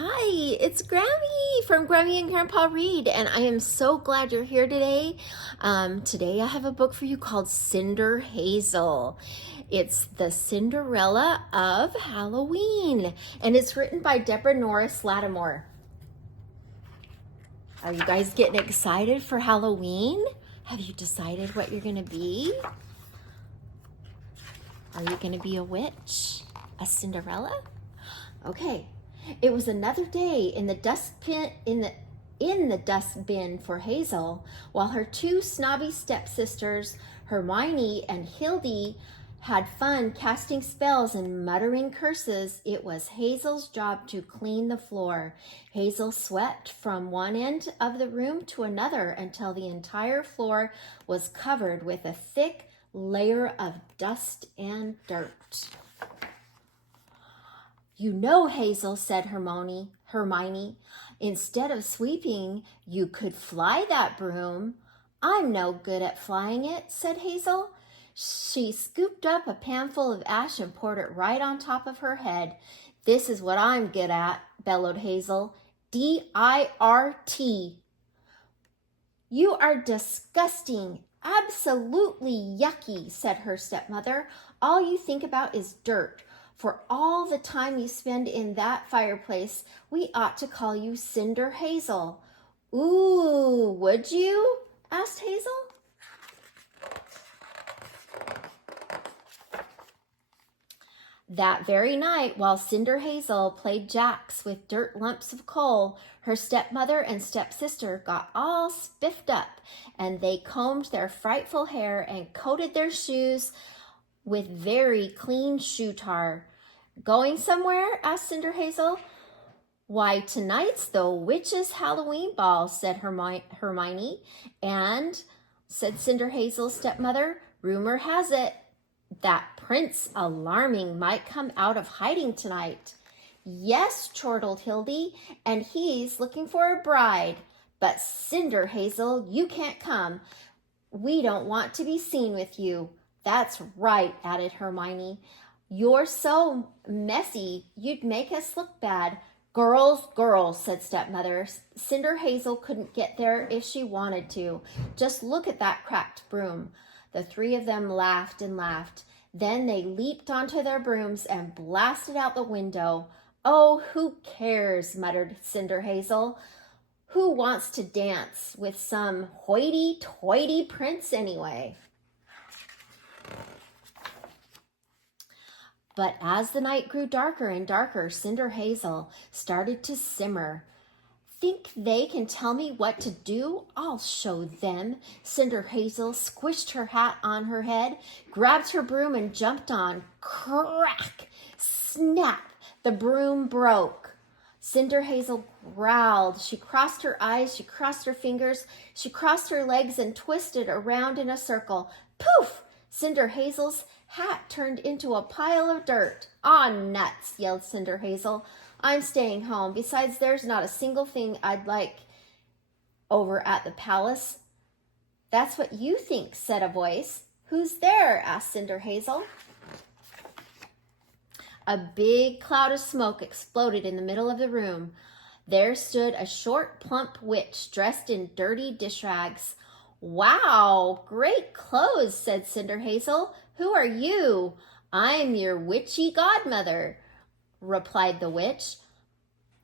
Hi, it's Grammy from Grammy and Grandpa Read, and I am so glad you're here today. Today I have a book for you called CinderHazel. It's the Cinderella of Halloween, and it's written by Deborah Nourse Lattimore. Are you guys getting excited for Halloween? Have you decided what you're going to be? Are you going to be a witch? A Cinderella? Okay. It was another day in the dustbin for Hazel, while her two snobby stepsisters, Hermione and Hildy, had fun casting spells and muttering curses. It was Hazel's job to clean the floor. Hazel swept from one end of the room to another until the entire floor was covered with a thick layer of dust and dirt. "You know, Hazel," said Hermione, "instead of sweeping, you could fly that broom." "I'm no good at flying it," said Hazel. She scooped up a panful of ash and poured it right on top of her head. "This is what I'm good at," bellowed Hazel. "DIRT." "You are disgusting, absolutely yucky," said her stepmother. "All you think about is dirt. For all the time you spend in that fireplace, we ought to call you CinderHazel." "Ooh, would you?" asked Hazel. That very night, while CinderHazel played jacks with dirt lumps of coal, her stepmother and stepsister got all spiffed up, and they combed their frightful hair and coated their shoes with very clean shoe tar. "Going somewhere?" asked CinderHazel. "Why, tonight's the witch's Halloween ball," said Hermione. "And," said CinderHazel's stepmother, "rumor has it that Prince Alarming might come out of hiding tonight." "Yes," chortled Hildy, "and he's looking for a bride. But CinderHazel, you can't come. We don't want to be seen with you." "That's right," added Hermione. "You're so messy, you'd make us look bad." Girls, said stepmother. "CinderHazel couldn't get there if she wanted to. Just look at that cracked broom." The three of them laughed and laughed. Then they leaped onto their brooms and blasted out the window. "Oh, who cares?" muttered CinderHazel. "Who wants to dance with some hoity-toity prince anyway?" But as the night grew darker and darker, CinderHazel started to simmer. "Think they can tell me what to do? I'll show them." CinderHazel squished her hat on her head, grabbed her broom, and jumped on. Crack! Snap! The broom broke. CinderHazel growled. She crossed her eyes, she crossed her fingers, she crossed her legs and twisted around in a circle. Poof! CinderHazel's hat turned into a pile of dirt. "Aw, nuts," yelled CinderHazel. "I'm staying home. Besides, there's not a single thing I'd like over at the palace." "That's what you think," said a voice. "Who's there?" asked CinderHazel. A big cloud of smoke exploded in the middle of the room. There stood a short, plump witch dressed in dirty dish rags. "Wow, great clothes," said CinderHazel. "Who are you?" "I'm your witchy godmother," replied the witch.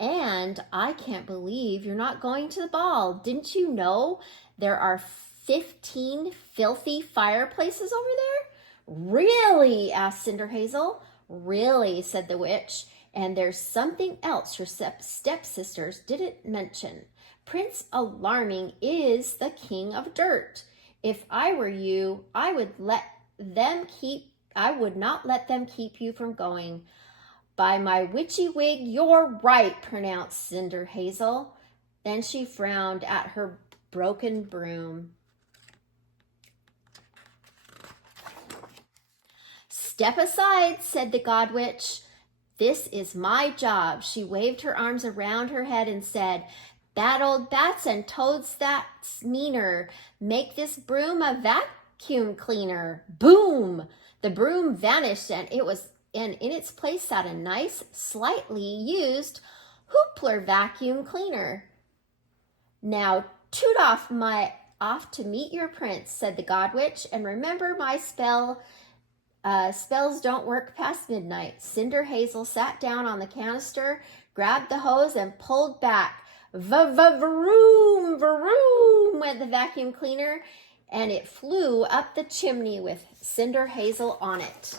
"And I can't believe you're not going to the ball. Didn't you know there are 15 filthy fireplaces over there?" "Really?" asked CinderHazel. "Really," said the witch. "And there's something else your stepsisters didn't mention. Prince Alarming is the king of dirt. If I were you, I would not let them keep you from going." "By my witchy wig, you're right," pronounced CinderHazel. Then she frowned at her broken broom. "Step aside," said the God Witch. "This is my job." She waved her arms around her head and said, "Bad old bats and toads, that's meaner. Make this broom a vacuum cleaner." Boom! The broom vanished, and in its place sat a nice, slightly used Hoopler vacuum cleaner. Now toot off to meet your prince, said the God Witch, and remember my spells don't work past midnight. CinderHazel sat down on the canister, grabbed the hose, and pulled back. Vroom, vroom went the vacuum cleaner, and it flew up the chimney with CinderHazel on it.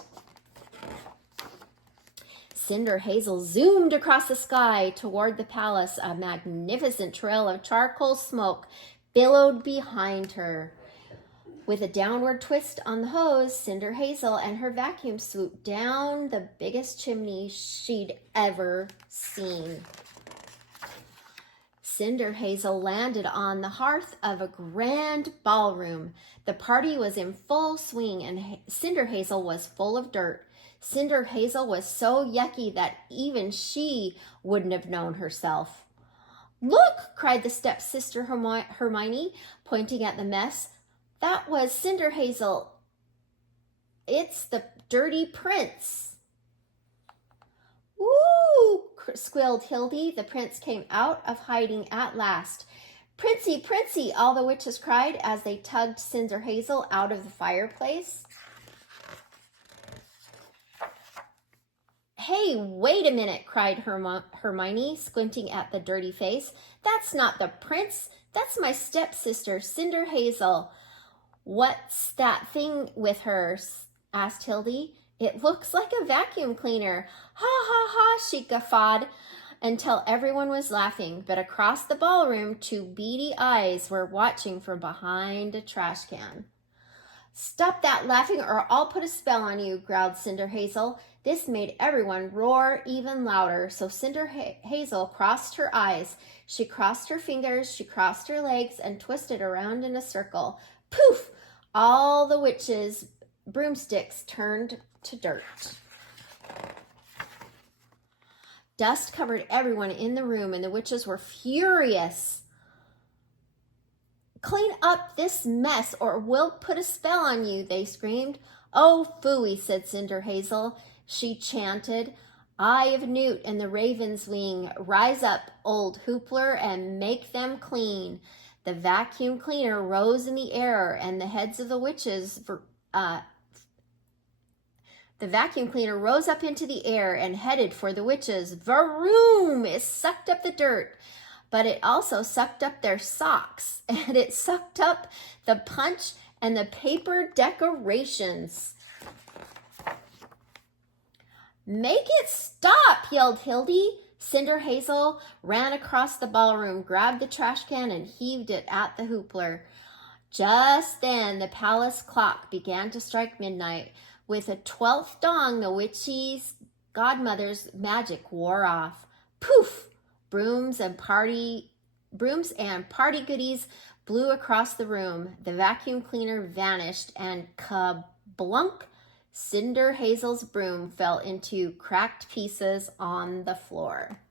CinderHazel zoomed across the sky toward the palace. A magnificent trail of charcoal smoke billowed behind her. With a downward twist on the hose, CinderHazel and her vacuum swooped down the biggest chimney she'd ever seen. CinderHazel landed on the hearth of a grand ballroom. The party was in full swing, and CinderHazel was full of dirt. CinderHazel was so yucky that even she wouldn't have known herself. Look, cried the stepsister Hermione, pointing at the mess. That was CinderHazel. It's the dirty prince. Ooh, squealed Hildy. The prince came out of hiding at last. Princey, Princey, all the witches cried as they tugged CinderHazel out of the fireplace. Hey, wait a minute, cried Hermione, squinting at the dirty face. That's not the prince. That's my stepsister, CinderHazel. What's that thing with her? Asked Hildy. It looks like a vacuum cleaner. Ha ha ha, she guffawed until everyone was laughing. But across the ballroom, two beady eyes were watching from behind a trash can. Stop that laughing or I'll put a spell on you, growled CinderHazel. This made everyone roar even louder, so CinderHazel crossed her eyes. She crossed her fingers, she crossed her legs, and twisted around in a circle. Poof! All the witches' broomsticks turned to dirt. Dust covered everyone in the room, and the witches were furious. Clean up this mess, or we'll put a spell on you, they screamed. Oh, phooey, said CinderHazel. She chanted, Eye of Newt and the raven's wing, rise up, old hoopler, and make them clean. The vacuum cleaner rose in the air, and the heads of the witches The vacuum cleaner rose up into the air and headed for the witches. Vroom! It sucked up the dirt, but it also sucked up their socks, and it sucked up the punch and the paper decorations. Make it stop, yelled Hildy. CinderHazel ran across the ballroom, grabbed the trash can, and heaved it at the hoopler. Just then, the palace clock began to strike midnight. With a 12th dong, the witch's godmother's magic wore off. Poof! Brooms and party goodies blew across the room. The vacuum cleaner vanished, and kablunk! CinderHazel's broom fell into cracked pieces on the floor.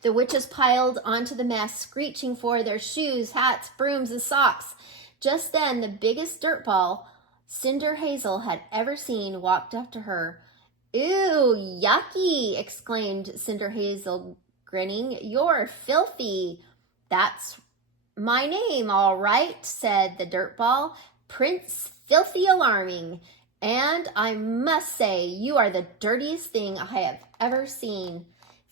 The witches piled onto the mess, screeching for their shoes, hats, brooms, and socks. Just then, the biggest dirt ball CinderHazel had ever seen walked up to her. Ew, yucky, exclaimed CinderHazel, grinning. You're filthy. That's my name, all right, said the dirt ball. Prince Filthy Alarming. And I must say, you are the dirtiest thing I have ever seen.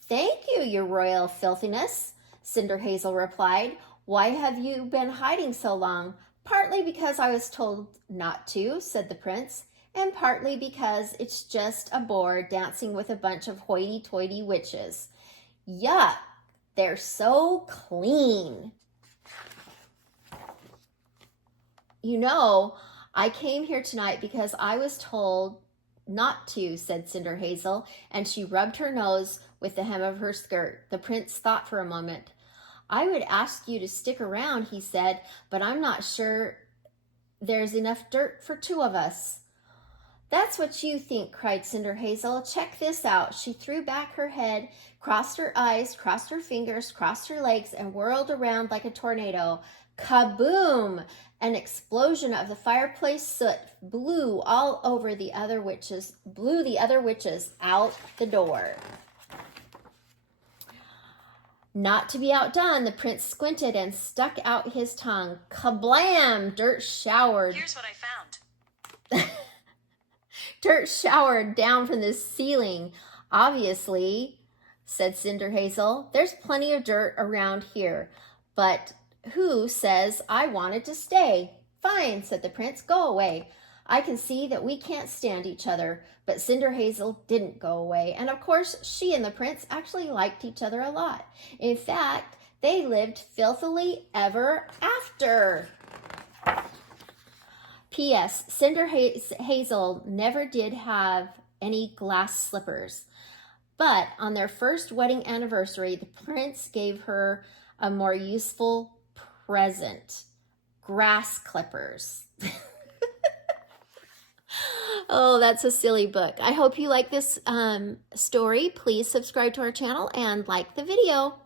Thank you, your royal filthiness, CinderHazel replied. Why have you been hiding so long? Partly because I was told not to, said the prince, and partly because it's just a bore dancing with a bunch of hoity-toity witches. Yuck, they're so clean. You know, I came here tonight because I was told not to, said CinderHazel, and she rubbed her nose with the hem of her skirt. The prince thought for a moment. I would ask you to stick around, he said, but I'm not sure there's enough dirt for two of us. That's what you think, cried CinderHazel. Check this out. She threw back her head, crossed her eyes, crossed her fingers, crossed her legs, and whirled around like a tornado. Kaboom! An explosion of the fireplace soot blew the other witches out the door. Not to be outdone, the prince squinted and stuck out his tongue. Kablam! Dirt showered. Here's what I found. Dirt showered down from the ceiling. Obviously, said CinderHazel, there's plenty of dirt around here. But who says I wanted to stay? Fine, said the prince, go away. I can see that we can't stand each other. But CinderHazel didn't go away. And of course, she and the prince actually liked each other a lot. In fact, they lived filthily ever after. P.S. CinderHazel never did have any glass slippers. But on their first wedding anniversary, the prince gave her a more useful present. Grass clippers. Oh, that's a silly book. I hope you like this story. Please subscribe to our channel and like the video.